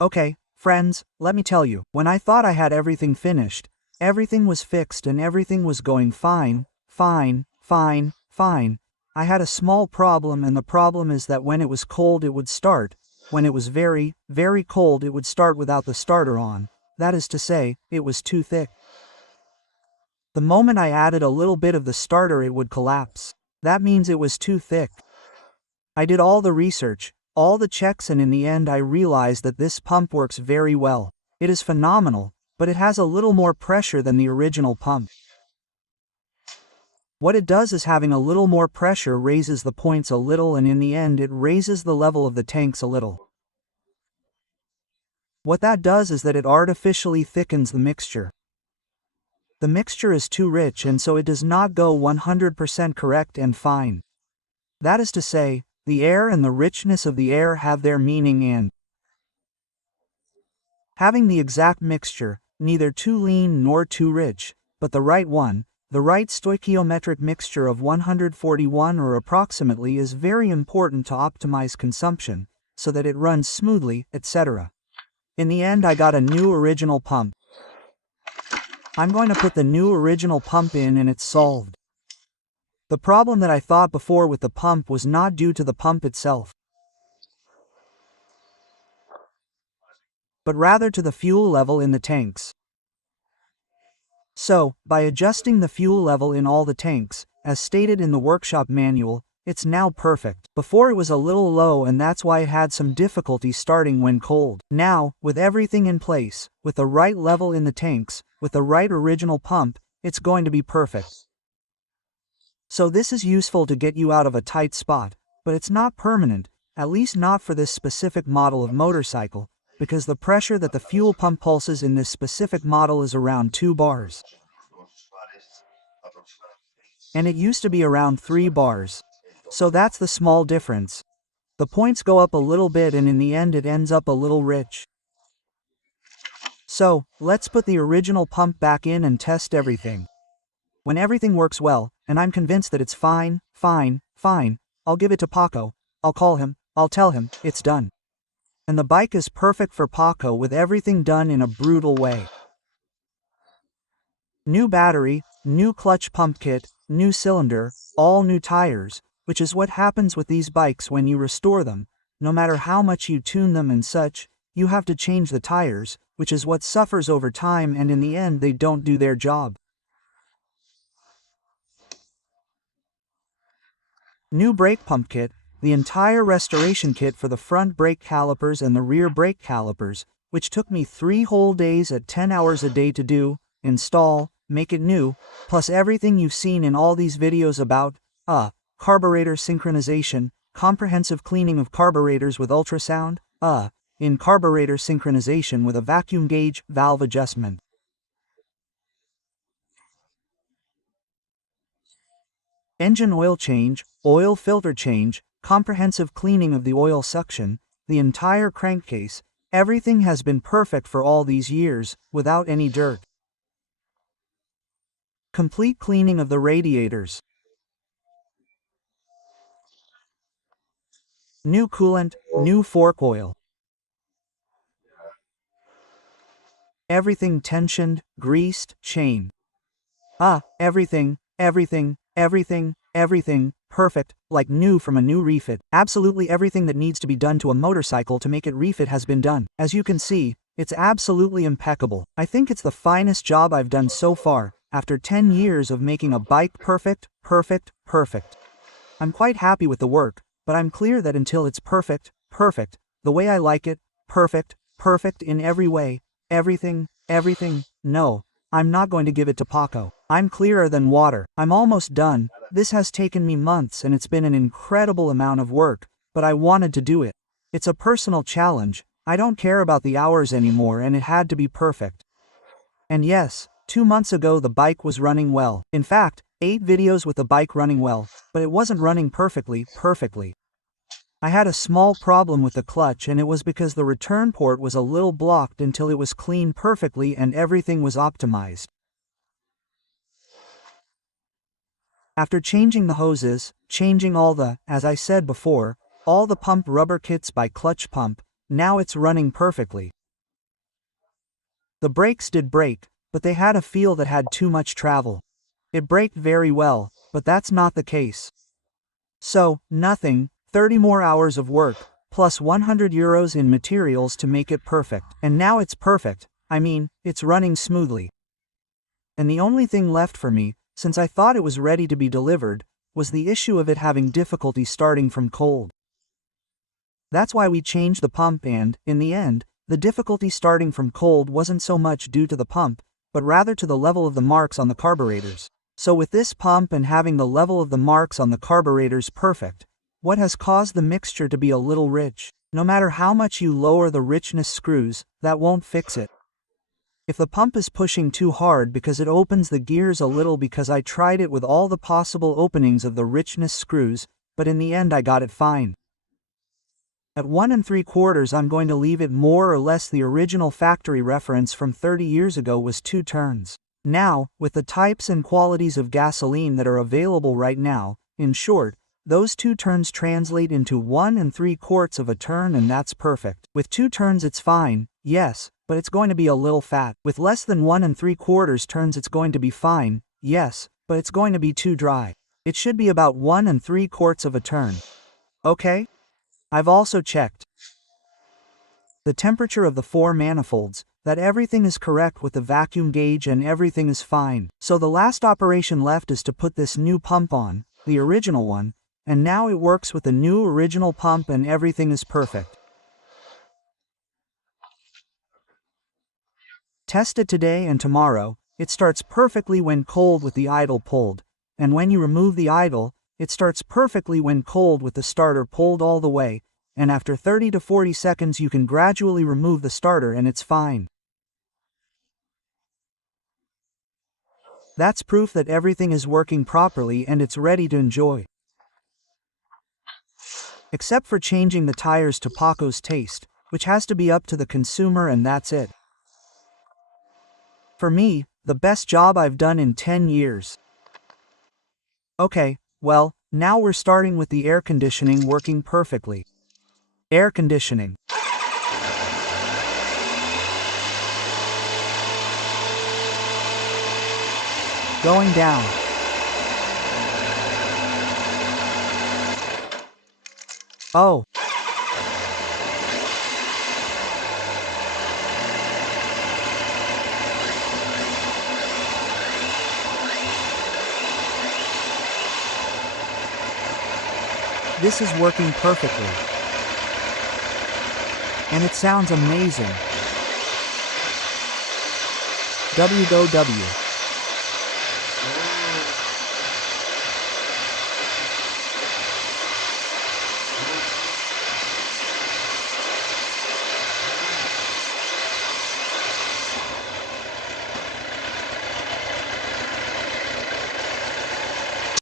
Okay, friends, let me tell you, when I thought I had everything finished, everything was fixed and everything was going fine, I had a small problem, and the problem is that when it was cold it would start. When it was very, very cold it would start without the starter on. That is to say, it was too thick. The moment I added a little bit of the starter it would collapse. That means it was too thick. I did all the research, all the checks, and in the end I realized that this pump works very well. It is phenomenal, but it has a little more pressure than the original pump. What it does is having a little more pressure raises the points a little, and in the end it raises the level of the tanks a little. What that does is that it artificially thickens the mixture. The mixture is too rich, and so it does not go 100% correct and fine. That is to say, the air and the richness of the air have their meaning, and having the exact mixture, neither too lean nor too rich, but the right one, the right stoichiometric mixture of 141 or approximately, is very important to optimize consumption, so that it runs smoothly, etc. In the end I got a new original pump. I'm going to put the new original pump in and it's solved. The problem that I thought before with the pump was not due to the pump itself, but rather to the fuel level in the tanks. So, by adjusting the fuel level in all the tanks, as stated in the workshop manual, it's now perfect. Before it was a little low, and that's why it had some difficulty starting when cold. Now, with everything in place, with the right level in the tanks, with the right original pump, it's going to be perfect. So this is useful to get you out of a tight spot, but it's not permanent, at least not for this specific model of motorcycle, because the pressure that the fuel pump pulses in this specific model is around 2 bars. And it used to be around 3 bars. So that's the small difference. The points go up a little bit, and in the end it ends up a little rich. So, let's put the original pump back in and test everything. When everything works well, and I'm convinced that it's fine, I'll give it to Paco, I'll call him, I'll tell him, it's done. And the bike is perfect for Paco with everything done in a brutal way. New battery, new clutch pump kit, new cylinder, all new tires, which is what happens with these bikes when you restore them. No matter how much you tune them and such, you have to change the tires, which is what suffers over time, and in the end they don't do their job. New brake pump kit, the entire restoration kit for the front brake calipers and the rear brake calipers, which took me 3 whole days at 10 hours a day to do, install, make it new, plus everything you've seen in all these videos about, carburetor synchronization, comprehensive cleaning of carburetors with ultrasound, in carburetor synchronization with a vacuum gauge, valve adjustment. Engine oil change, oil filter change, comprehensive cleaning of the oil suction, the entire crankcase, everything has been perfect for all these years, without any dirt. Complete cleaning of the radiators. New coolant, new fork oil. Everything tensioned, greased, chain. Everything, perfect, like new from a new refit. Absolutely everything that needs to be done to a motorcycle to make it refit has been done. As you can see, it's absolutely impeccable. I think it's the finest job I've done so far, after 10 years of making a bike perfect. I'm quite happy with the work, but I'm clear that until it's perfect, the way I like it, perfect in every way, everything, no, I'm not going to give it to Paco. I'm clearer than water. I'm almost done. This has taken me months and it's been an incredible amount of work, but I wanted to do it. It's a personal challenge. I don't care about the hours anymore, and it had to be perfect. And yes, 2 months ago the bike was running well. In fact, 8 videos with the bike running well, but it wasn't running perfectly. I had a small problem with the clutch, and it was because the return port was a little blocked until it was cleaned perfectly and everything was optimized. After changing the hoses, changing all the, as I said before, all the pump rubber kits by Clutch Pump, now it's running perfectly. The brakes did brake, but they had a feel that had too much travel. It braked very well, but that's not the case. So, nothing, 30 more hours of work, plus €100 in materials to make it perfect. And now it's perfect, I mean, it's running smoothly. And the only thing left for me, since I thought it was ready to be delivered, was the issue of it having difficulty starting from cold. That's why we changed the pump and, in the end, the difficulty starting from cold wasn't so much due to the pump, but rather to the level of the marks on the carburetors. So with this pump and having the level of the marks on the carburetors perfect, what has caused the mixture to be a little rich? No matter how much you lower the richness screws, that won't fix it. If the pump is pushing too hard because it opens the gears a little, because I tried it with all the possible openings of the richness screws, but in the end I got it fine. At 1 3/4 I'm going to leave it more or less. The original factory reference from 30 years ago was 2 turns. Now, with the types and qualities of gasoline that are available right now, in short, those 2 turns translate into 1 3/4 of a turn, and that's perfect. With 2 turns it's fine, yes, but it's going to be a little fat. With less than 1 3/4 turns it's going to be fine, yes, but it's going to be too dry. It should be about 1 3/4 of a turn. Okay? I've also checked the temperature of the 4 manifolds, that everything is correct with the vacuum gauge and everything is fine. So the last operation left is to put this new pump on, the original one, and now it works with the new original pump and everything is perfect. Test it today and tomorrow. It starts perfectly when cold with the idle pulled, and when you remove the idle, it starts perfectly when cold with the starter pulled all the way, and after 30 to 40 seconds you can gradually remove the starter and it's fine. That's proof that everything is working properly and it's ready to enjoy. Except for changing the tires to Paco's taste, which has to be up to the consumer, and that's it. For me, the best job I've done in 10 years. Okay, well, now we're starting with the air conditioning working perfectly. Air conditioning. Going down. Oh. This is working perfectly. And it sounds amazing. WGOW.